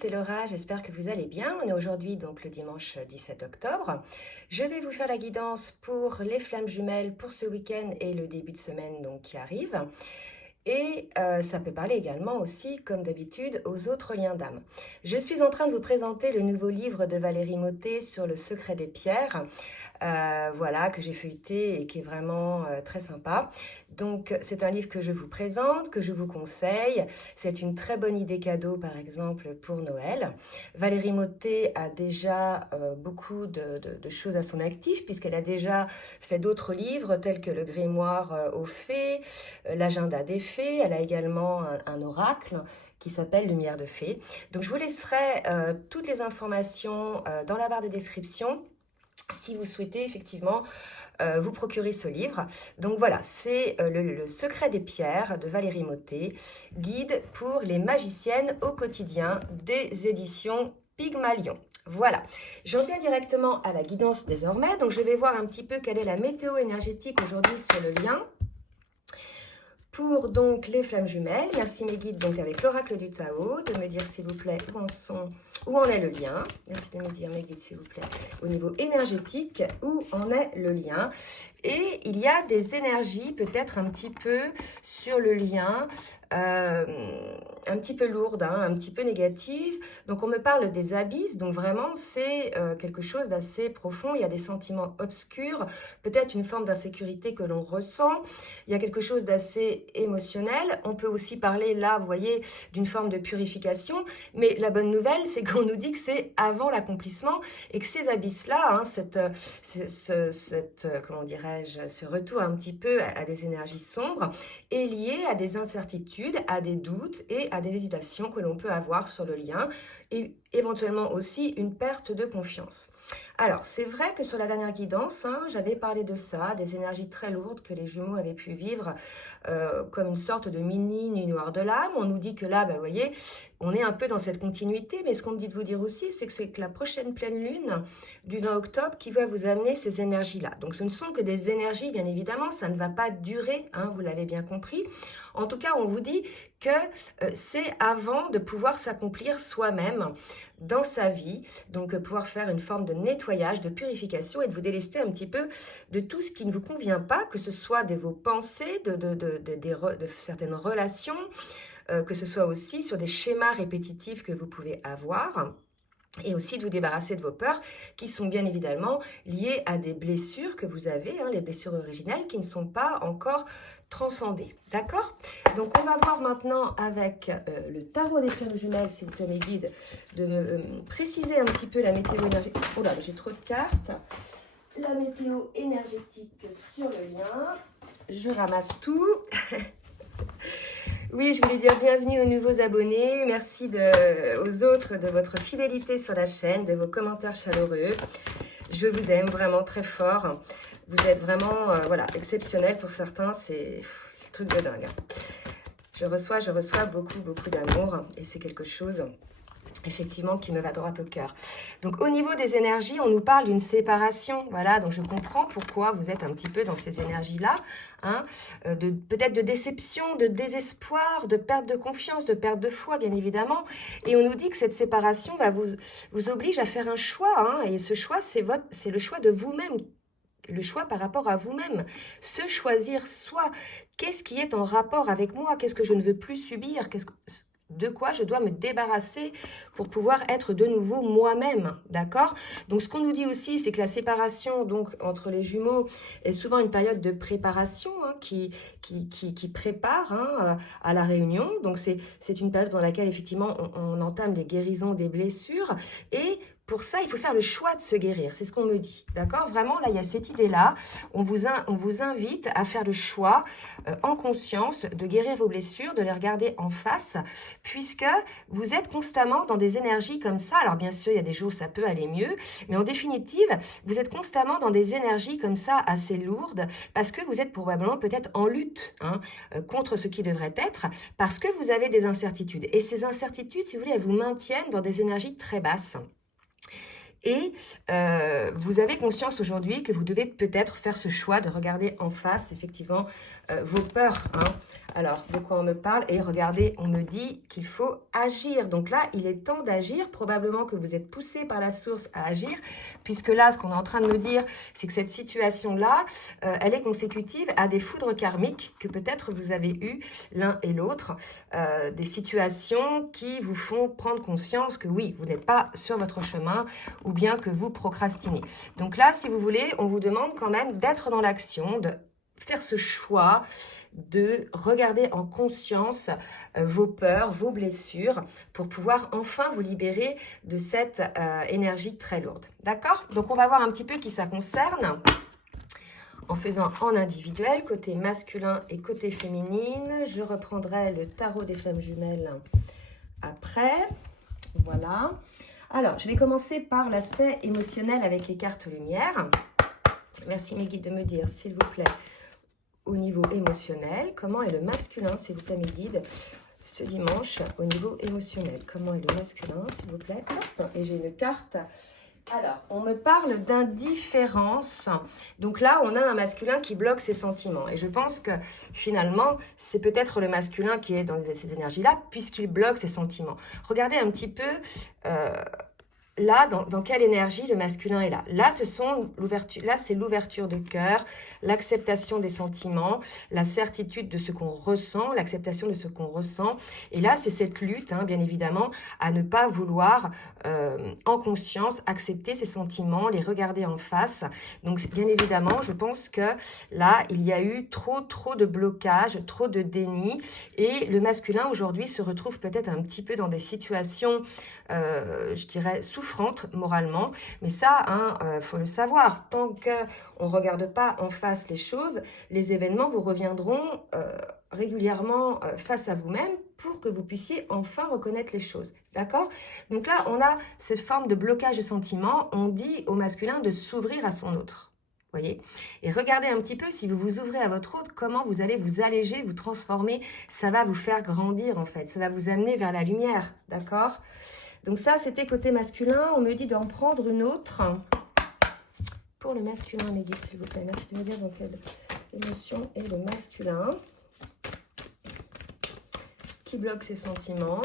c'est Laura, j'espère que vous allez bien. On est aujourd'hui donc le dimanche 17 octobre. Je vais vous faire la guidance pour les flammes jumelles pour ce week-end et le début de semaine donc qui arrive. Et ça peut parler également aussi, comme d'habitude, aux autres liens d'âme. Je suis en train de vous présenter le nouveau livre de Valérie Mottet sur le secret des pierres. Voilà, que j'ai feuilleté et qui est vraiment très sympa. Donc, c'est un livre que je vous présente, que je vous conseille. C'est une très bonne idée cadeau, par exemple, pour Noël. Valérie Mottet a déjà beaucoup de choses à son actif, puisqu'elle a déjà fait d'autres livres, tels que le grimoire aux fées, l'agenda des fées. Elle a également un oracle qui s'appelle Lumière de fées. Donc, je vous laisserai toutes les informations dans la barre de description si vous souhaitez effectivement vous procurer ce livre. Donc voilà, c'est le secret des pierres de Valérie Mottet, guide pour les magiciennes au quotidien des éditions Pygmalion. Voilà, j'en viens directement à la guidance désormais. Donc je vais voir un petit peu quelle est la météo énergétique aujourd'hui sur le lien. Pour donc les flammes jumelles, merci mes guides donc avec l'oracle du Tao de me dire s'il vous plaît où en est le lien. Merci de me dire mes guides s'il vous plaît au niveau énergétique où en est le lien. Et il y a des énergies peut-être un petit peu sur le lien, un petit peu lourdes, hein, un petit peu négatives. Donc on me parle des abysses, donc vraiment c'est quelque chose d'assez profond. Il y a des sentiments obscurs, peut-être une forme d'insécurité que l'on ressent. Il y a quelque chose d'assez émotionnel. On peut aussi parler là, vous voyez, d'une forme de purification. Mais la bonne nouvelle, c'est qu'on nous dit que c'est avant l'accomplissement et que ces abysses-là, hein, comment dirais-je, ce retour un petit peu à des énergies sombres est lié à des incertitudes, à des doutes et à des hésitations que l'on peut avoir sur le lien et éventuellement aussi une perte de confiance. Alors, c'est vrai que sur la dernière guidance, hein, j'avais parlé de ça, des énergies très lourdes que les jumeaux avaient pu vivre comme une sorte de mini nuit noire de l'âme. On nous dit que là, vous voyez, on est un peu dans cette continuité, mais ce qu'on me dit de vous dire aussi, c'est que la prochaine pleine lune du 20 octobre qui va vous amener ces énergies-là. Donc, ce ne sont que des énergies, bien évidemment, ça ne va pas durer, hein, vous l'avez bien compris. En tout cas, on vous dit que c'est avant de pouvoir s'accomplir soi-même dans sa vie, donc pouvoir faire une forme de nettoyage, de purification et de vous délester un petit peu de tout ce qui ne vous convient pas, que ce soit de vos pensées, de certaines relations, que ce soit aussi sur des schémas répétitifs que vous pouvez avoir. Et aussi de vous débarrasser de vos peurs qui sont bien évidemment liées à des blessures que vous avez, hein, les blessures originelles qui ne sont pas encore transcendées. D'accord? Donc on va voir maintenant avec le tarot des flammes jumelles, s'il vous plaît mes guides, de me préciser un petit peu la météo énergétique. Oh là, j'ai trop de cartes. La météo énergétique sur le lien. Je ramasse tout. Oui, je voulais dire bienvenue aux nouveaux abonnés. Merci aux autres de votre fidélité sur la chaîne, de vos commentaires chaleureux. Je vous aime vraiment très fort. Vous êtes vraiment voilà, exceptionnels pour certains. C'est un truc de dingue. Je reçois beaucoup d'amour et c'est quelque chose effectivement qui me va droit au cœur. Donc au niveau des énergies, on nous parle d'une séparation, voilà, donc je comprends pourquoi vous êtes un petit peu dans ces énergies-là, hein, peut-être de déception, de désespoir, de perte de confiance, de perte de foi, bien évidemment, et on nous dit que cette séparation vous oblige à faire un choix, hein, et ce choix, c'est le choix de vous-même, le choix par rapport à vous-même, se choisir soi, qu'est-ce qui est en rapport avec moi, qu'est-ce que je ne veux plus subir, de quoi je dois me débarrasser pour pouvoir être de nouveau moi-même, d'accord? Donc, ce qu'on nous dit aussi, c'est que la séparation donc entre les jumeaux est souvent une période de préparation hein, qui prépare hein, à la réunion. Donc, c'est une période dans laquelle, effectivement, on entame des guérisons, des blessures et pour ça, il faut faire le choix de se guérir. C'est ce qu'on me dit. D'accord? Vraiment, là, il y a cette idée-là. On vous invite à faire le choix en conscience de guérir vos blessures, de les regarder en face, puisque vous êtes constamment dans des énergies comme ça. Alors, bien sûr, il y a des jours où ça peut aller mieux, mais en définitive, vous êtes constamment dans des énergies comme ça, assez lourdes, parce que vous êtes probablement peut-être en lutte hein, contre ce qui devrait être, parce que vous avez des incertitudes. Et ces incertitudes, si vous voulez, elles vous maintiennent dans des énergies très basses. Et vous avez conscience aujourd'hui que vous devez peut-être faire ce choix de regarder en face, effectivement, vos peurs. Hein. Alors, de quoi on me parle? Et regardez, on me dit qu'il faut agir. Donc là, il est temps d'agir. Probablement que vous êtes poussé par la source à agir, puisque là, ce qu'on est en train de me dire, c'est que cette situation-là, elle est consécutive à des foudres karmiques que peut-être vous avez eues l'un et l'autre. Des situations qui vous font prendre conscience que oui, vous n'êtes pas sur votre chemin ou bien que vous procrastinez. Donc là, si vous voulez, on vous demande quand même d'être dans l'action, de faire ce choix, de regarder en conscience vos peurs, vos blessures, pour pouvoir enfin vous libérer de cette énergie très lourde. D'accord? Donc on va voir un petit peu qui ça concerne, en faisant en individuel, côté masculin et côté féminine. Je reprendrai le tarot des flammes jumelles après. Voilà. Alors, je vais commencer par l'aspect émotionnel avec les cartes lumière. Merci mes guides de me dire, s'il vous plaît, au niveau émotionnel, comment est le masculin, s'il vous plaît mes guides, ce dimanche, au niveau émotionnel. Comment est le masculin, s'il vous plaît. Hop, et j'ai une carte. Alors, on me parle d'indifférence. Donc là, on a un masculin qui bloque ses sentiments. Et je pense que finalement, c'est peut-être le masculin qui est dans ces énergies-là, puisqu'il bloque ses sentiments. Regardez un petit peu... là, dans quelle énergie le masculin est là? Là, c'est l'ouverture de cœur, l'acceptation des sentiments, la certitude de ce qu'on ressent, l'acceptation de ce qu'on ressent. Et là, c'est cette lutte, hein, bien évidemment, à ne pas vouloir, en conscience, accepter ces sentiments, les regarder en face. Donc, bien évidemment, je pense que là, il y a eu trop de blocage, trop de déni. Et le masculin, aujourd'hui, se retrouve peut-être un petit peu dans des situations, je dirais, souffrantes moralement, mais ça, faut le savoir, tant qu'on ne regarde pas en face les choses, les événements vous reviendront régulièrement face à vous-même pour que vous puissiez enfin reconnaître les choses, d'accord? Donc là, on a cette forme de blocage des sentiments, on dit au masculin de s'ouvrir à son autre. Voyez? Et regardez un petit peu, si vous vous ouvrez à votre autre, comment vous allez vous alléger, vous transformer, ça va vous faire grandir en fait, ça va vous amener vers la lumière, d'accord? Donc ça, c'était côté masculin. On me dit d'en prendre une autre. Pour le masculin, mes guides, s'il vous plaît. Merci de me dire dans quelle émotion est le masculin. Qui bloque ses sentiments,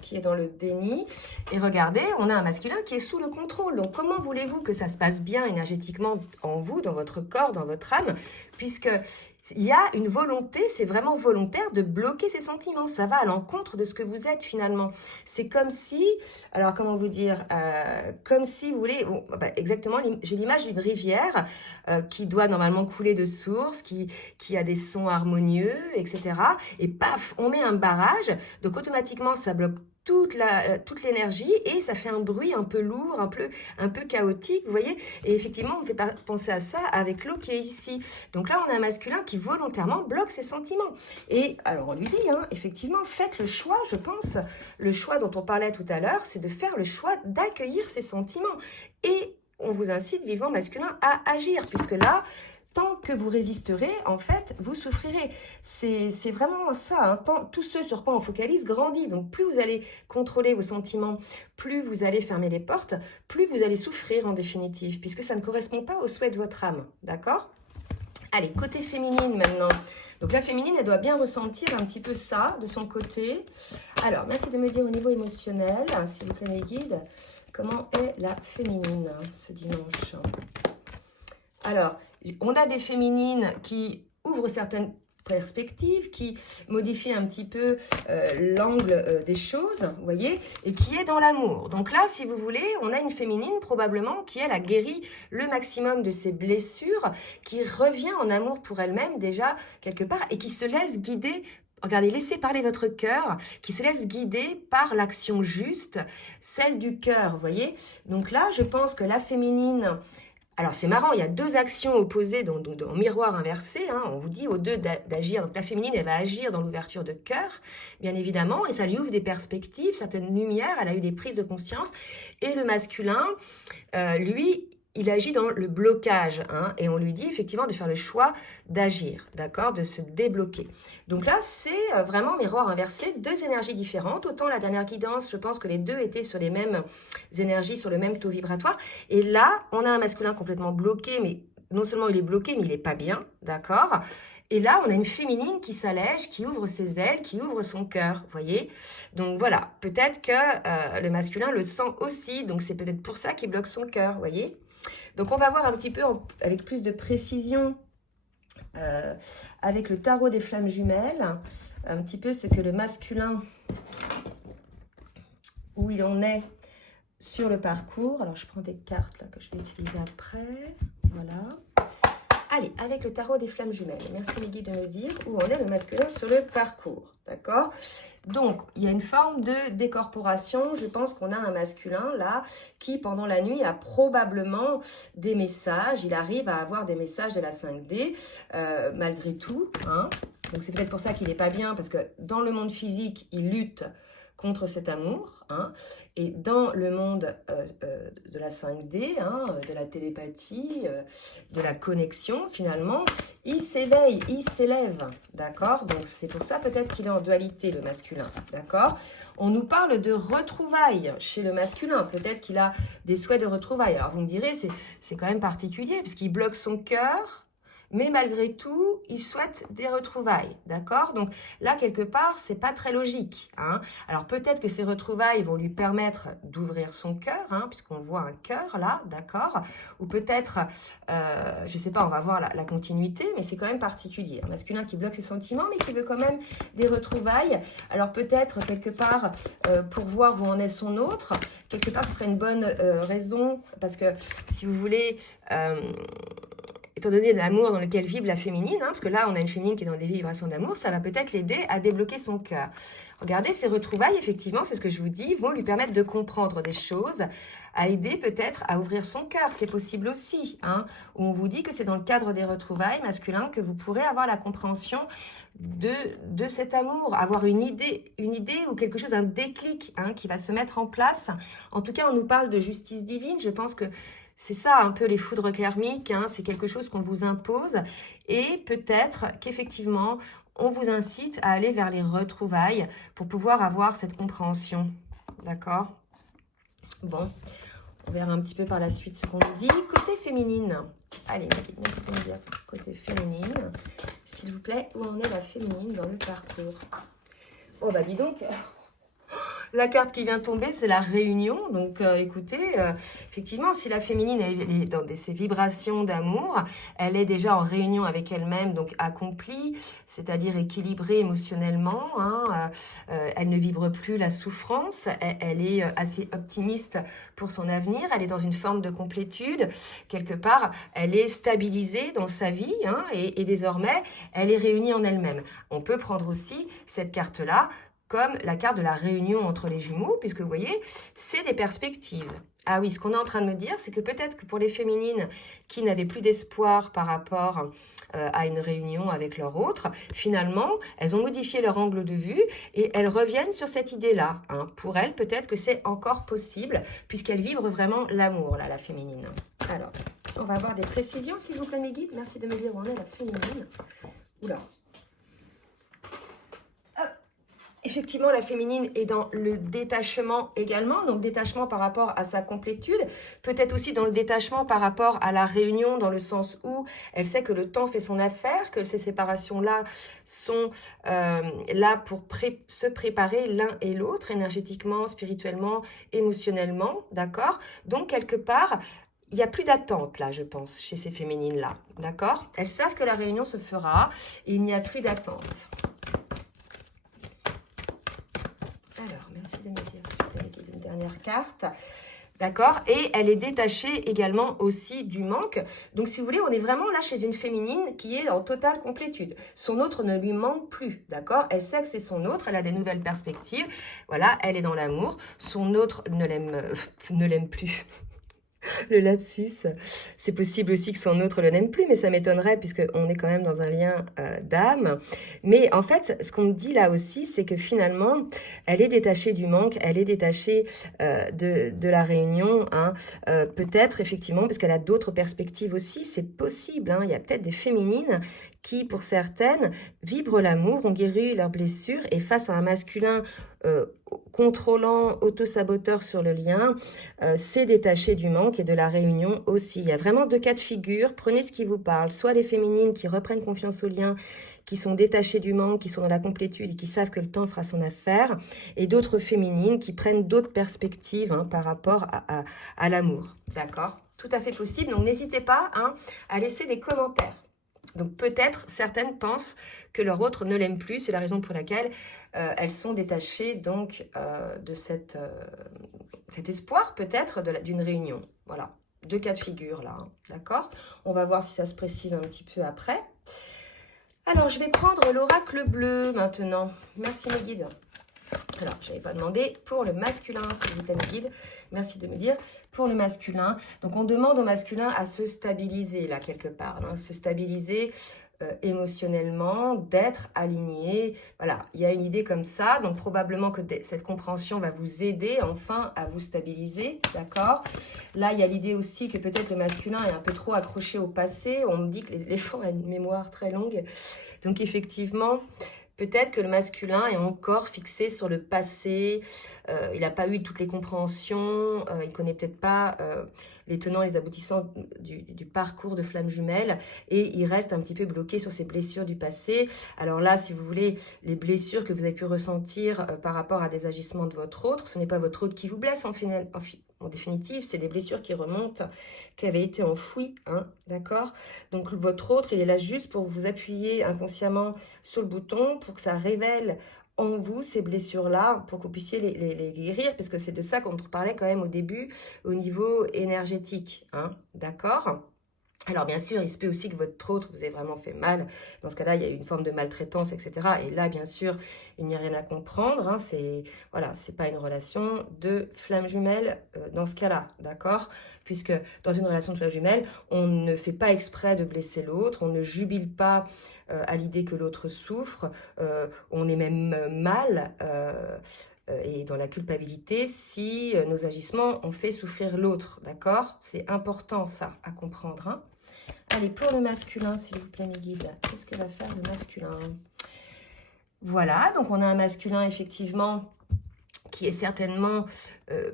qui est dans le déni. Et regardez, on a un masculin qui est sous le contrôle. Donc, comment voulez-vous que ça se passe bien énergétiquement en vous, dans votre corps, dans votre âme, puisque il y a une volonté, c'est vraiment volontaire de bloquer ses sentiments. Ça va à l'encontre de ce que vous êtes finalement. C'est comme si, alors comment vous dire, comme si vous voulez, exactement, j'ai l'image d'une rivière qui doit normalement couler de source, qui a des sons harmonieux, etc. Et paf, on met un barrage, donc automatiquement ça bloque toute l'énergie et ça fait un bruit un peu lourd, un peu chaotique, vous voyez. Et effectivement, on me fait penser à ça avec l'eau qui est ici. Donc là, on a un masculin qui volontairement bloque ses sentiments. Et alors, on lui dit, hein, effectivement, faites le choix, je pense, le choix dont on parlait tout à l'heure, c'est de faire le choix d'accueillir ses sentiments. Et on vous incite, vivant masculin, à agir, puisque là, tant que vous résisterez, en fait, vous souffrirez. C'est vraiment ça. Hein. Tout ce sur quoi on focalise grandit. Donc, plus vous allez contrôler vos sentiments, plus vous allez fermer les portes, plus vous allez souffrir en définitive, puisque ça ne correspond pas au souhait de votre âme. D'accord ? Allez, côté féminine maintenant. Donc, la féminine, elle doit bien ressentir un petit peu ça de son côté. Alors, merci de me dire au niveau émotionnel, s'il vous plaît, mes guides, comment est la féminine ce dimanche ? Alors, on a des féminines qui ouvrent certaines perspectives, qui modifient un petit peu l'angle des choses, vous voyez, et qui est dans l'amour. Donc là, si vous voulez, on a une féminine probablement qui, elle, a guéri le maximum de ses blessures, qui revient en amour pour elle-même déjà quelque part et qui se laisse guider. Regardez, laissez parler votre cœur, qui se laisse guider par l'action juste, celle du cœur, vous voyez. Donc là, je pense que la féminine... Alors, c'est marrant, il y a deux actions opposées dans miroir inversé. Hein, on vous dit aux deux d'agir. Donc, la féminine, elle va agir dans l'ouverture de cœur, bien évidemment, et ça lui ouvre des perspectives, certaines lumières, elle a eu des prises de conscience. Et le masculin, lui, il agit dans le blocage, hein, et on lui dit effectivement de faire le choix d'agir, d'accord, de se débloquer. Donc là, c'est vraiment miroir inversé, deux énergies différentes. Autant la dernière guidance, je pense que les deux étaient sur les mêmes énergies, sur le même taux vibratoire. Et là, on a un masculin complètement bloqué, mais non seulement il est bloqué, mais il n'est pas bien, d'accord. Et là, on a une féminine qui s'allège, qui ouvre ses ailes, qui ouvre son cœur, vous voyez. Donc voilà, peut-être que le masculin le sent aussi, donc c'est peut-être pour ça qu'il bloque son cœur, vous voyez. Donc on va voir un petit peu avec plus de précision avec le tarot des flammes jumelles, un petit peu ce que le masculin, où il en est sur le parcours. Alors je prends des cartes là que je vais utiliser après, voilà. Allez, avec le tarot des flammes jumelles, merci les guides de me dire où en est le masculin sur le parcours, d'accord? Donc, il y a une forme de décorporation. Je pense qu'on a un masculin, là, qui, pendant la nuit, a probablement des messages. Il arrive à avoir des messages de la 5D, malgré tout, hein. Donc, c'est peut-être pour ça qu'il n'est pas bien, parce que dans le monde physique, il lutte contre cet amour, hein, et dans le monde de la 5D, hein, de la télépathie, de la connexion, finalement, il s'éveille, il s'élève, d'accord? Donc c'est pour ça peut-être qu'il est en dualité, le masculin, d'accord? On nous parle de retrouvailles chez le masculin, peut-être qu'il a des souhaits de retrouvailles. Alors vous me direz, c'est quand même particulier, puisqu'il bloque son cœur, mais malgré tout, il souhaite des retrouvailles, d'accord? Donc là, quelque part, c'est pas très logique, hein? Alors peut-être que ces retrouvailles vont lui permettre d'ouvrir son cœur, hein, puisqu'on voit un cœur là, d'accord? Ou peut-être, je sais pas, on va voir la continuité, mais c'est quand même particulier. Un masculin qui bloque ses sentiments, mais qui veut quand même des retrouvailles. Alors peut-être, quelque part, pour voir où en est son autre, quelque part, ce serait une bonne raison, parce que si vous voulez... étant donné l'amour dans lequel vibre la féminine, hein, parce que là, on a une féminine qui est dans des vibrations d'amour, ça va peut-être l'aider à débloquer son cœur. Regardez, ces retrouvailles, effectivement, c'est ce que je vous dis, vont lui permettre de comprendre des choses, à aider peut-être à ouvrir son cœur. C'est possible aussi, hein, où on vous dit que c'est dans le cadre des retrouvailles masculins que vous pourrez avoir la compréhension de cet amour, avoir une idée ou quelque chose, un déclic, hein, qui va se mettre en place. En tout cas, on nous parle de justice divine. Je pense que c'est ça un peu les foudres karmiques, hein, c'est quelque chose qu'on vous impose et peut-être qu'effectivement, on vous incite à aller vers les retrouvailles pour pouvoir avoir cette compréhension, d'accord? Bon, on verra un petit peu par la suite ce qu'on nous dit. Côté féminine, allez, merci de me dire côté féminine, s'il vous plaît, où en est la féminine dans le parcours? Oh bah dis donc. La carte qui vient tomber, c'est la réunion. Donc, écoutez, effectivement, si la féminine est dans ses vibrations d'amour, elle est déjà en réunion avec elle-même, donc accomplie, c'est-à-dire équilibrée émotionnellement. Hein, elle ne vibre plus la souffrance. Elle est assez optimiste pour son avenir. Elle est dans une forme de complétude. Quelque part, elle est stabilisée dans sa vie, hein, et désormais, elle est réunie en elle-même. On peut prendre aussi cette carte-là comme la carte de la réunion entre les jumeaux, puisque vous voyez, c'est des perspectives. Ah oui, ce qu'on est en train de me dire, c'est que peut-être que pour les féminines qui n'avaient plus d'espoir par rapport à une réunion avec leur autre, finalement, elles ont modifié leur angle de vue et elles reviennent sur cette idée-là, hein. Pour elles, peut-être que c'est encore possible, puisqu'elles vibrent vraiment l'amour, là, la féminine. Alors, on va avoir des précisions, s'il vous plaît, mes guides. Merci de me dire où en est la féminine. Oula. Effectivement, la féminine est dans le détachement également, donc détachement par rapport à sa complétude, peut-être aussi dans le détachement par rapport à la réunion, dans le sens où elle sait que le temps fait son affaire, que ces séparations-là sont là pour se préparer l'un et l'autre, énergétiquement, spirituellement, émotionnellement, d'accord? Donc, quelque part, il n'y a plus d'attente, là, je pense, chez ces féminines-là, d'accord? Elles savent que la réunion se fera et il n'y a plus d'attente. Alors, merci de me dire, s'il vous plaît, une dernière carte. D'accord? Et elle est détachée également aussi du manque. Donc, si vous voulez, on est vraiment là chez une féminine qui est en totale complétude. Son autre ne lui manque plus, d'accord? Elle sait que c'est son autre, elle a des nouvelles perspectives. Voilà, elle est dans l'amour. Son autre ne l'aime plus. Le lapsus, c'est possible aussi que son autre le n'aime plus, mais ça m'étonnerait puisqu'on est quand même dans un lien d'âme. Mais en fait, ce qu'on me dit là aussi, c'est que finalement, elle est détachée du manque, elle est détachée de la réunion, hein. Peut-être effectivement, parce qu'elle a d'autres perspectives aussi, c'est possible, hein. Il y a peut-être des féminines qui, pour certaines, vibrent l'amour, ont guéri leurs blessures et face à un masculin contrôlant, auto-saboteur sur le lien, c'est détaché du manque et de la réunion aussi. Il y a vraiment deux cas de figure. Prenez ce qui vous parle. Soit les féminines qui reprennent confiance au lien, qui sont détachées du manque, qui sont dans la complétude et qui savent que le temps fera son affaire. Et d'autres féminines qui prennent d'autres perspectives, hein, par rapport à l'amour. D'accord? Tout à fait possible. Donc n'hésitez pas, hein, à laisser des commentaires. Donc peut-être certaines pensent que leur autre ne l'aime plus. C'est la raison pour laquelle elles sont détachées donc de cet espoir peut-être d'une réunion. Voilà, deux cas de figure là, hein, d'accord? On va voir si ça se précise un petit peu après. Alors, je vais prendre l'oracle bleu maintenant. Merci mes guides. Alors, je n'avais pas demandé pour le masculin, s'il vous plaît mes guides. Merci de me dire pour le masculin. Donc, on demande au masculin à se stabiliser là quelque part, hein, se stabiliser émotionnellement, d'être aligné. Voilà, il y a une idée comme ça. Donc, probablement que cette compréhension va vous aider enfin à vous stabiliser, d'accord? Là, il y a l'idée aussi que peut-être le masculin est un peu trop accroché au passé. On me dit que les femmes ont une mémoire très longue. Donc, effectivement, peut-être que le masculin est encore fixé sur le passé, il n'a pas eu toutes les compréhensions, il ne connaît peut-être pas les tenants et les aboutissants du parcours de flamme jumelle, et il reste un petit peu bloqué sur ses blessures du passé. Alors là, si vous voulez, les blessures que vous avez pu ressentir par rapport à des agissements de votre autre, ce n'est pas votre autre qui vous blesse en définitive, c'est des blessures qui remontent, qui avaient été enfouies, hein, d'accord? Donc votre autre, il est là juste pour vous appuyer inconsciemment sur le bouton, pour que ça révèle en vous ces blessures-là, pour que vous puissiez les guérir, parce que c'est de ça qu'on parlait quand même au début, au niveau énergétique, hein, d'accord? Alors bien sûr, il se peut aussi que votre autre vous ait vraiment fait mal. Dans ce cas-là, il y a une forme de maltraitance, etc. Et là, bien sûr, il n'y a rien à comprendre, hein. Voilà, c'est pas une relation de flamme jumelle dans ce cas-là, d'accord? Puisque dans une relation de flamme jumelle, on ne fait pas exprès de blesser l'autre, on ne jubile pas à l'idée que l'autre souffre, on est même mal et dans la culpabilité si nos agissements ont fait souffrir l'autre, d'accord? C'est important ça à comprendre, hein. Allez, pour le masculin, s'il vous plaît, mes guides, qu'est-ce que va faire le masculin? Voilà, donc on a un masculin, effectivement, qui est certainement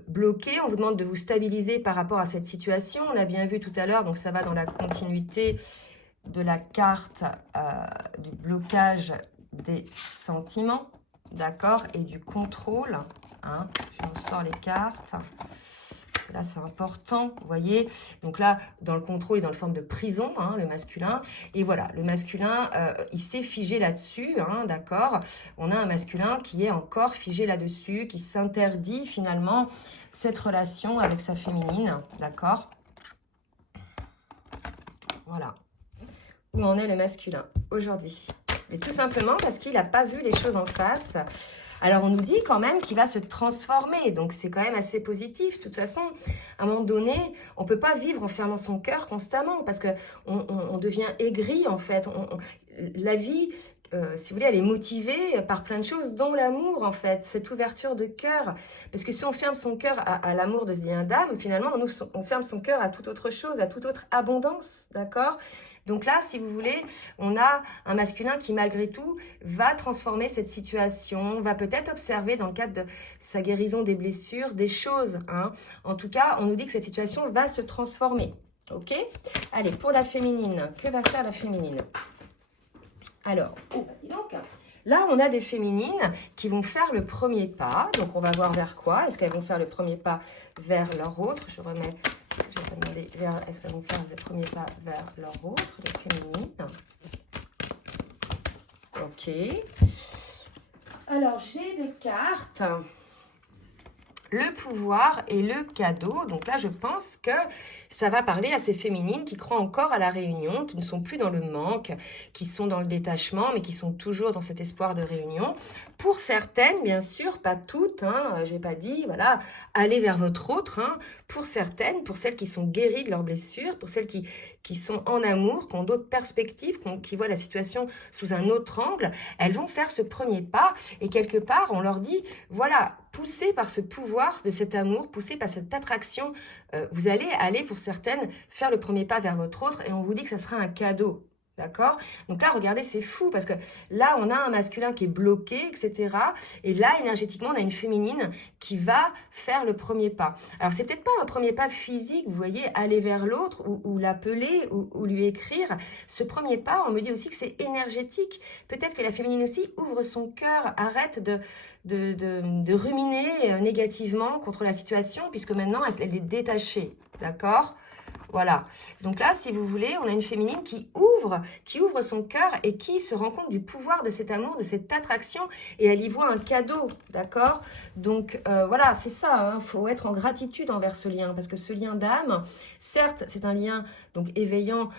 bloqué. On vous demande de vous stabiliser par rapport à cette situation. On l'a bien vu tout à l'heure, donc ça va dans la continuité de la carte du blocage des sentiments, d'accord, et du contrôle, hein. Je vous sors les cartes. Là, c'est important, vous voyez. Donc là, dans le contrôle et dans le forme de prison, hein, le masculin. Et voilà, le masculin, il s'est figé là-dessus, hein, d'accord. On a un masculin qui est encore figé là-dessus, qui s'interdit finalement cette relation avec sa féminine, d'accord. Voilà. Où en est le masculin aujourd'hui? Mais tout simplement parce qu'il n'a pas vu les choses en face. Alors, on nous dit quand même qu'il va se transformer. Donc, c'est quand même assez positif. De toute façon, à un moment donné, on ne peut pas vivre en fermant son cœur constamment parce qu'on devient aigri, en fait. La vie, si vous voulez, elle est motivée par plein de choses, dont l'amour, en fait. Cette ouverture de cœur. Parce que si on ferme son cœur à l'amour de ce lien d'âme, finalement, on ferme son cœur à toute autre chose, à toute autre abondance, d'accord ? Donc là, si vous voulez, on a un masculin qui, malgré tout, va transformer cette situation, va peut-être observer dans le cadre de sa guérison des blessures, des choses, hein. En tout cas, on nous dit que cette situation va se transformer. Ok? Allez, pour la féminine, que va faire la féminine? Alors, donc, là, on a des féminines qui vont faire le premier pas. Donc, on va voir vers quoi. Est-ce qu'elles vont faire le premier pas vers leur autre? Je remets... Je vais demander est-ce qu'elles vont faire le premier pas vers leur autre, les féminines. Ok. Alors, j'ai des cartes. le pouvoir et le cadeau. Donc là, je pense que ça va parler à ces féminines qui croient encore à la réunion, qui ne sont plus dans le manque, qui sont dans le détachement, mais qui sont toujours dans cet espoir de réunion. Pour certaines, bien sûr, pas toutes, hein, je n'ai pas dit, voilà, allez vers votre autre. Hein. Pour certaines, pour celles qui sont guéries de leurs blessures, pour celles qui sont en amour, qui ont d'autres perspectives, qui voient la situation sous un autre angle, elles vont faire ce premier pas et quelque part, on leur dit, voilà, poussé par ce pouvoir de cet amour, poussé par cette attraction, vous allez aller pour certaines faire le premier pas vers votre autre et on vous dit que ça sera un cadeau. D'accord? Donc là, regardez, c'est fou parce que là, on a un masculin qui est bloqué, etc. Et là, énergétiquement, on a une féminine qui va faire le premier pas. Alors, c'est peut-être pas un premier pas physique, vous voyez, aller vers l'autre ou l'appeler ou lui écrire. Ce premier pas, on me dit aussi que c'est énergétique. Peut-être que la féminine aussi ouvre son cœur, arrête de ruminer négativement contre la situation puisque maintenant, elle est détachée. D'accord ? Voilà, donc là, si vous voulez, on a une féminine qui ouvre son cœur et qui se rend compte du pouvoir de cet amour, de cette attraction, et elle y voit un cadeau, d'accord? Donc voilà, c'est ça, il faut être en gratitude envers ce lien, parce que ce lien d'âme, certes, c'est un lien donc éveillant,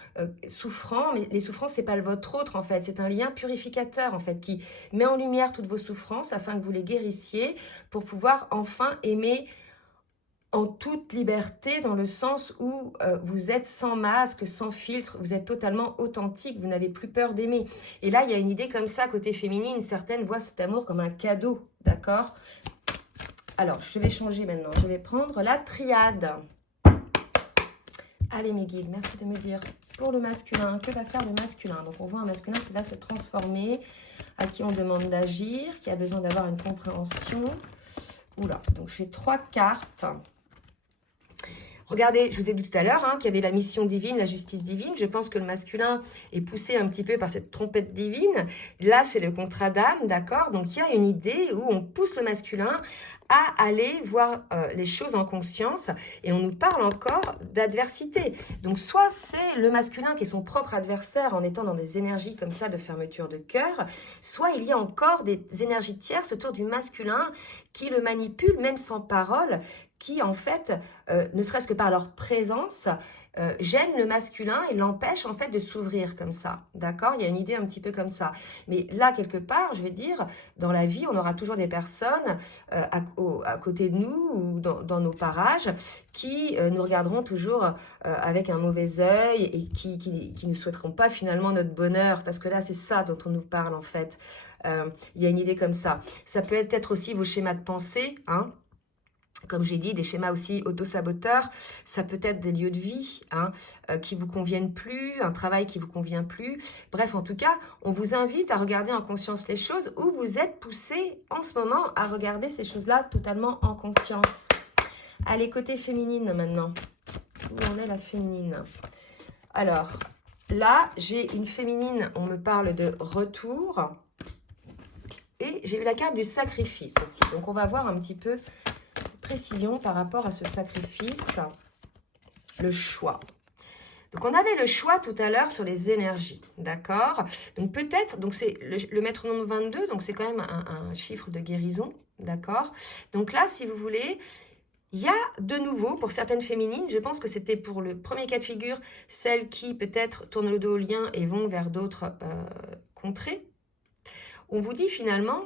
souffrant, mais les souffrances, c'est pas le votre autre, en fait, c'est un lien purificateur, en fait, qui met en lumière toutes vos souffrances afin que vous les guérissiez pour pouvoir enfin aimer en toute liberté, dans le sens où vous êtes sans masque, sans filtre, vous êtes totalement authentique, vous n'avez plus peur d'aimer. Et là, il y a une idée comme ça, côté féminine, certaines voient cet amour comme un cadeau, d'accord? Alors, je vais changer maintenant, je vais prendre la triade. Allez mes guides, merci de me dire, pour le masculin, que va faire le masculin? Donc on voit un masculin qui va se transformer, à qui on demande d'agir, qui a besoin d'avoir une compréhension. Oula, donc j'ai 3 cartes. Regardez, je vous ai dit tout à l'heure qu'il y avait la mission divine, la justice divine. Je pense que le masculin est poussé un petit peu par cette trompette divine. Là, c'est le contrat d'âme, d'accord? Donc, il y a une idée où on pousse le masculin à aller voir les choses en conscience et on nous parle encore d'adversité. Donc, soit c'est le masculin qui est son propre adversaire en étant dans des énergies comme ça de fermeture de cœur, soit il y a encore des énergies tierces autour du masculin qui le manipulent, même sans parole, qui en fait, ne serait-ce que par leur présence, gênent le masculin et l'empêchent en fait de s'ouvrir comme ça, d'accord? Il y a une idée un petit peu comme ça. Mais là, quelque part, je vais dire, dans la vie, on aura toujours des personnes à côté de nous ou dans nos parages qui nous regarderont toujours avec un mauvais œil et qui ne souhaiteront pas finalement notre bonheur, parce que là, c'est ça dont on nous parle en fait. Il y a une idée comme ça. Ça peut être aussi vos schémas de pensée, hein? Comme j'ai dit, des schémas aussi auto-saboteurs, ça peut être des lieux de vie qui vous conviennent plus, un travail qui vous convient plus. Bref, en tout cas, on vous invite à regarder en conscience les choses où vous êtes poussé en ce moment à regarder ces choses-là totalement en conscience. Allez, côté féminine maintenant. Où en est la féminine? Alors, là, j'ai une féminine, on me parle de retour. Et j'ai eu la carte du sacrifice aussi. Donc, on va voir un petit peu précision par rapport à ce sacrifice, le choix. Donc, on avait le choix tout à l'heure sur les énergies, d'accord? Donc, peut-être, donc c'est le métronome 22, donc c'est quand même un chiffre de guérison, d'accord? Donc là, si vous voulez, il y a de nouveau, pour certaines féminines, je pense que c'était pour le premier cas de figure, celles qui peut-être tournent le dos au lien et vont vers d'autres contrées. On vous dit finalement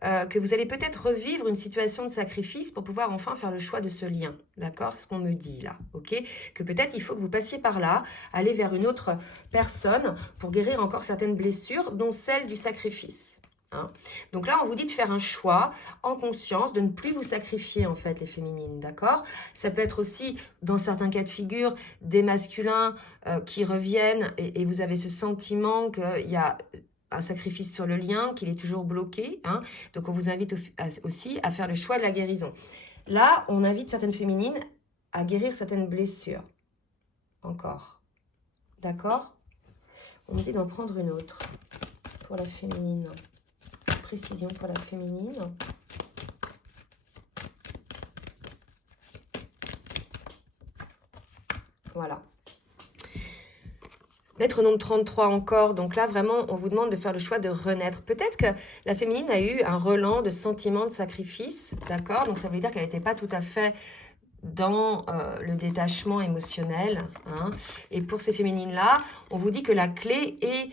que vous allez peut-être revivre une situation de sacrifice pour pouvoir enfin faire le choix de ce lien, d'accord? C'est ce qu'on me dit là, ok? Que peut-être il faut que vous passiez par là, aller vers une autre personne pour guérir encore certaines blessures, dont celle du sacrifice. Hein? Donc là, on vous dit de faire un choix en conscience, de ne plus vous sacrifier en fait, les féminines, d'accord? Ça peut être aussi, dans certains cas de figure, des masculins qui reviennent et vous avez ce sentiment qu'il y a un sacrifice sur le lien, qu'il est toujours bloqué. Hein. Donc, on vous invite aussi à faire le choix de la guérison. Là, on invite certaines féminines à guérir certaines blessures. Encore. D'accord? On me dit d'en prendre une autre pour la féminine. Précision pour la féminine. Voilà. Maître nombre 33 encore, donc là vraiment on vous demande de faire le choix de renaître. Peut-être que la féminine a eu un relent de sentiment de sacrifice, d'accord? Donc ça veut dire qu'elle n'était pas tout à fait dans le détachement émotionnel. Hein. Et pour ces féminines-là, on vous dit que la clé est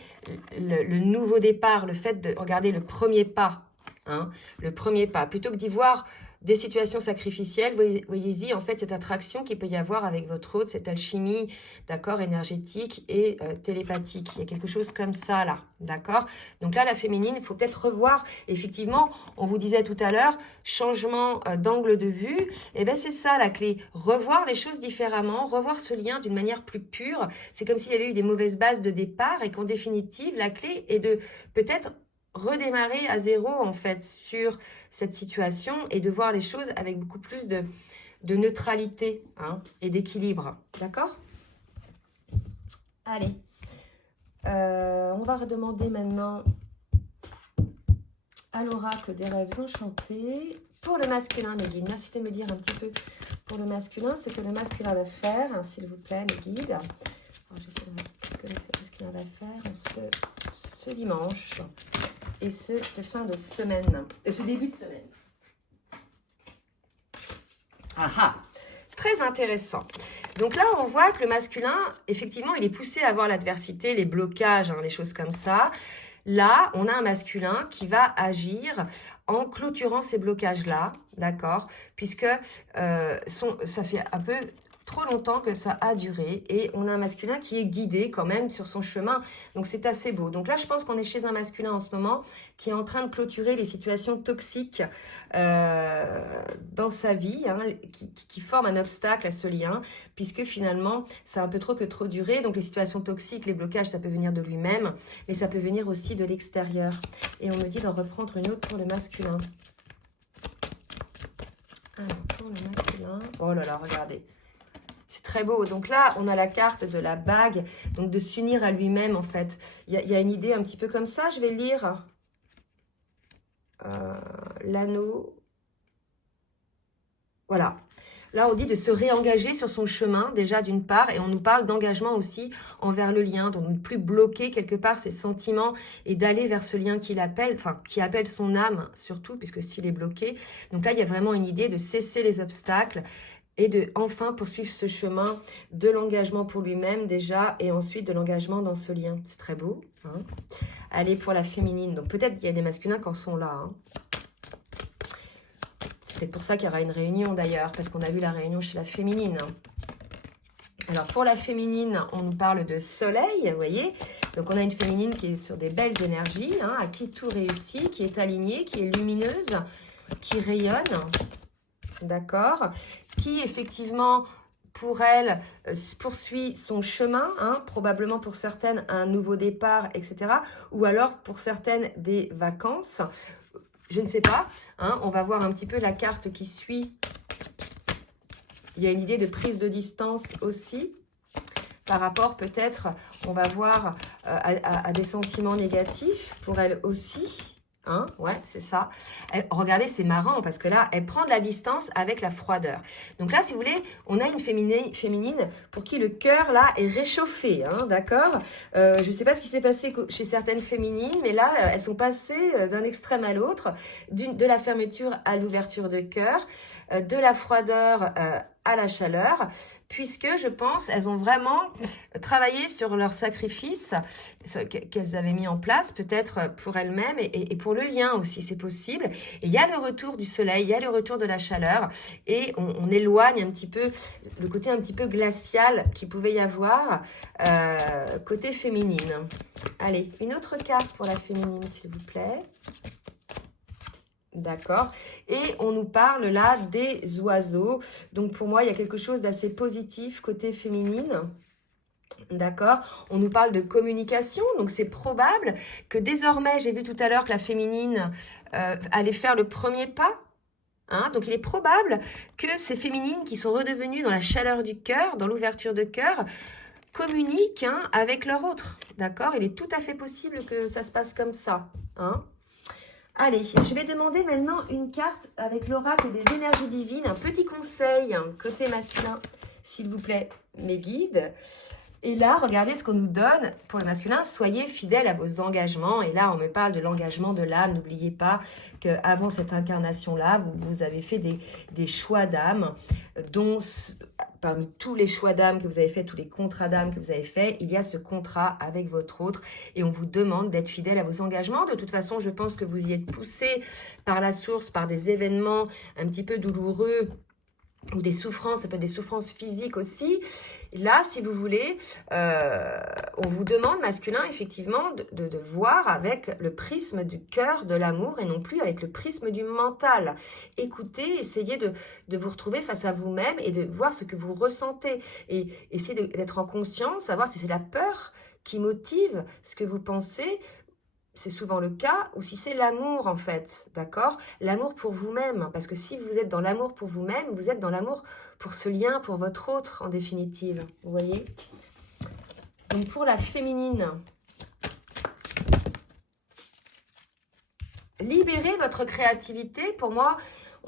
le nouveau départ, le fait de regarder le premier pas. Hein, le premier pas. Plutôt que d'y voir des situations sacrificielles, voyez-y en fait cette attraction qu'il peut y avoir avec votre hôte, cette alchimie, d'accord, énergétique et télépathique. Il y a quelque chose comme ça là, d'accord. Donc là, la féminine, il faut peut-être revoir. Effectivement, on vous disait tout à l'heure, changement d'angle de vue. Et bien c'est ça la clé, revoir les choses différemment, revoir ce lien d'une manière plus pure. C'est comme s'il y avait eu des mauvaises bases de départ et qu'en définitive, la clé est de peut-être redémarrer à zéro en fait sur cette situation et de voir les choses avec beaucoup plus de neutralité hein, et d'équilibre. D'accord? Allez. On va redemander maintenant à l'oracle des rêves enchantés. Pour le masculin, mes guides, merci de me dire un petit peu pour le masculin, ce que le masculin va faire, hein, s'il vous plaît, mes guides. Alors, je sais ce que le masculin va faire ce dimanche. Et cette fin de semaine, ce début de semaine. Ah, très intéressant. Donc là, on voit que le masculin, effectivement, il est poussé à voir l'adversité, les blocages, hein, les choses comme ça. Là, on a un masculin qui va agir en clôturant ces blocages-là, d'accord? Puisque ça fait un peu trop longtemps que ça a duré et on a un masculin qui est guidé quand même sur son chemin. Donc, c'est assez beau. Donc là, je pense qu'on est chez un masculin en ce moment qui est en train de clôturer les situations toxiques dans sa vie, hein, qui forment un obstacle à ce lien, puisque finalement, ça a un peu trop duré. Donc, les situations toxiques, les blocages, ça peut venir de lui-même, mais ça peut venir aussi de l'extérieur. Et on me dit d'en reprendre une autre pour le masculin. Alors, pour le masculin... Oh là là, regardez. C'est très beau. Donc là, on a la carte de la bague, donc de s'unir à lui-même, en fait. Il y a une idée un petit peu comme ça. Je vais lire l'anneau. Voilà. Là, on dit de se réengager sur son chemin, déjà d'une part, et on nous parle d'engagement aussi envers le lien, donc de ne plus bloquer quelque part ses sentiments et d'aller vers ce lien qu'il appelle, enfin, qui appelle son âme, surtout, puisque s'il est bloqué. Donc là, il y a vraiment une idée de cesser les obstacles et de enfin poursuivre ce chemin de l'engagement pour lui-même déjà et ensuite de l'engagement dans ce lien. C'est très beau. Hein. Allez, pour la féminine. Donc peut-être qu'il y a des masculins qui en sont là. Hein. C'est peut-être pour ça qu'il y aura une réunion d'ailleurs, parce qu'on a vu la réunion chez la féminine. Alors pour la féminine, on nous parle de soleil, vous voyez. Donc on a une féminine qui est sur des belles énergies, hein, à qui tout réussit, qui est alignée, qui est lumineuse, qui rayonne. D'accord, qui effectivement pour elle poursuit son chemin, hein, probablement pour certaines un nouveau départ, etc. Ou alors pour certaines des vacances, je ne sais pas, hein, on va voir un petit peu la carte qui suit. Il y a une idée de prise de distance aussi, par rapport peut-être, on va voir à des sentiments négatifs pour elle aussi. Hein, ouais, c'est ça. Regardez, c'est marrant parce que là, elle prend de la distance avec la froideur. Donc là, si vous voulez, on a une féminine pour qui le cœur, là, est réchauffé. Hein, d'accord. Je ne sais pas ce qui s'est passé chez certaines féminines, mais là, elles sont passées d'un extrême à l'autre, de la fermeture à l'ouverture de cœur, de la froideur à la chaleur, puisque je pense elles ont vraiment travaillé sur leur sacrifice qu'elles avaient mis en place, peut-être pour elles-mêmes et pour le lien aussi, c'est possible. Et il y a le retour du soleil, il y a le retour de la chaleur, et on éloigne un petit peu le côté un petit peu glacial qu'il pouvait y avoir côté féminine. Allez, une autre carte pour la féminine, s'il vous plaît. D'accord. Et on nous parle là des oiseaux. Donc pour moi, il y a quelque chose d'assez positif côté féminine. D'accord. On nous parle de communication. Donc c'est probable que désormais, j'ai vu tout à l'heure que la féminine allait faire le premier pas. Hein, donc il est probable que ces féminines qui sont redevenues dans la chaleur du cœur, dans l'ouverture de cœur, communiquent hein, avec leur autre. D'accord. Il est tout à fait possible que ça se passe comme ça. Hein. Allez, je vais demander maintenant une carte avec l'oracle des énergies divines. Un petit conseil côté masculin, s'il vous plaît, mes guides. Et là, regardez ce qu'on nous donne pour le masculin. Soyez fidèles à vos engagements. Et là, on me parle de l'engagement de l'âme. N'oubliez pas qu'avant cette incarnation-là, vous avez fait des choix d'âme, dont parmi tous les choix d'âme que vous avez fait, tous les contrats d'âme que vous avez fait, il y a ce contrat avec votre autre. Et on vous demande d'être fidèle à vos engagements. De toute façon, je pense que vous y êtes poussé par la source, par des événements un petit peu douloureux, ou des souffrances, ça peut être des souffrances physiques aussi. Là, si vous voulez, on vous demande, masculin, effectivement, de voir avec le prisme du cœur, de l'amour, et non plus avec le prisme du mental. Écoutez, essayez de vous retrouver face à vous-même et de voir ce que vous ressentez. Et essayez d'être en conscience, savoir si c'est la peur qui motive ce que vous pensez. C'est souvent le cas, ou si c'est l'amour en fait, d'accord? L'amour pour vous-même, parce que si vous êtes dans l'amour pour vous-même, vous êtes dans l'amour pour ce lien, pour votre autre en définitive, vous voyez? Donc pour la féminine, libérez votre créativité. Pour moi,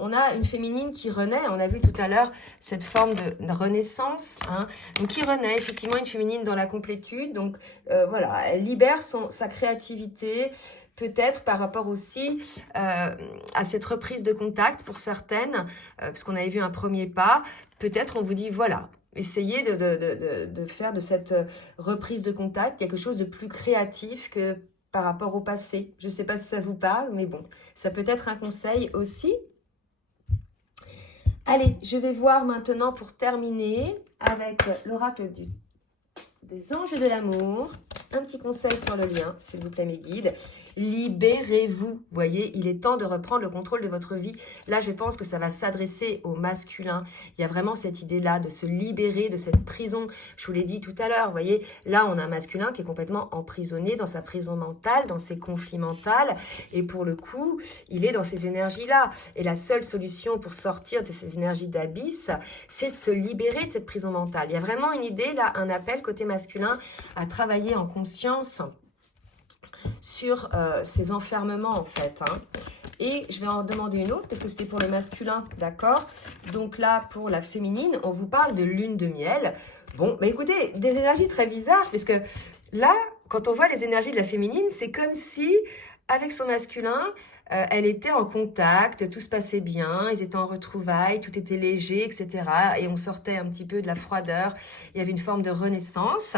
on a une féminine qui renaît. On a vu tout à l'heure cette forme de renaissance. Hein, donc, qui renaît, effectivement, une féminine dans la complétude. Donc, voilà, elle libère sa créativité, peut-être par rapport aussi à cette reprise de contact pour certaines, puisqu'on avait vu un premier pas. Peut-être on vous dit, voilà, essayez de faire de cette reprise de contact quelque chose de plus créatif que par rapport au passé. Je ne sais pas si ça vous parle, mais bon, ça peut être un conseil aussi. Allez, je vais voir maintenant pour terminer avec l'oracle des anges de l'amour. Un petit conseil sur le lien, s'il vous plaît mes guides. Libérez-vous. Voyez, il est temps de reprendre le contrôle de votre vie. Là, je pense que ça va s'adresser au masculin. Il y a vraiment cette idée-là de se libérer de cette prison. Je vous l'ai dit tout à l'heure, vous voyez, là, on a un masculin qui est complètement emprisonné dans sa prison mentale, dans ses conflits mentaux. Et pour le coup, il est dans ces énergies-là. Et la seule solution pour sortir de ces énergies d'abysse, c'est de se libérer de cette prison mentale. Il y a vraiment une idée, là, un appel côté masculin à travailler en conscience sur ces enfermements en fait. Hein. Et je vais en demander une autre parce que c'était pour le masculin, d'accord? Donc là, pour la féminine, on vous parle de lune de miel. Bon, bah écoutez, des énergies très bizarres parce que là, quand on voit les énergies de la féminine, c'est comme si, avec son masculin, elle était en contact, tout se passait bien, ils étaient en retrouvailles, tout était léger, etc. Et on sortait un petit peu de la froideur, il y avait une forme de renaissance.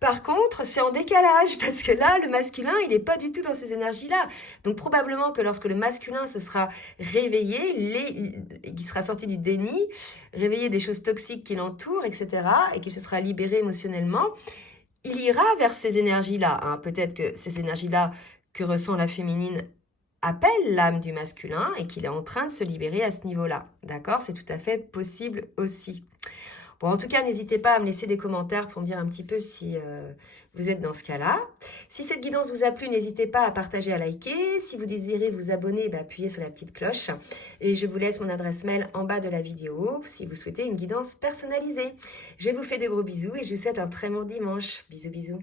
Par contre, c'est en décalage, parce que là, le masculin, il n'est pas du tout dans ces énergies-là. Donc, probablement que lorsque le masculin se sera réveillé, qu'il sera sorti du déni, réveillé des choses toxiques qui l'entourent, etc., et qu'il se sera libéré émotionnellement, il ira vers ces énergies-là. Hein. Peut-être que ces énergies-là que ressent la féminine appellent l'âme du masculin et qu'il est en train de se libérer à ce niveau-là. D'accord? C'est tout à fait possible aussi. Bon, en tout cas, n'hésitez pas à me laisser des commentaires pour me dire un petit peu si vous êtes dans ce cas-là. Si cette guidance vous a plu, n'hésitez pas à partager, à liker. Si vous désirez vous abonner, appuyez sur la petite cloche. Et je vous laisse mon adresse mail en bas de la vidéo si vous souhaitez une guidance personnalisée. Je vous fais de gros bisous et je vous souhaite un très bon dimanche. Bisous, bisous.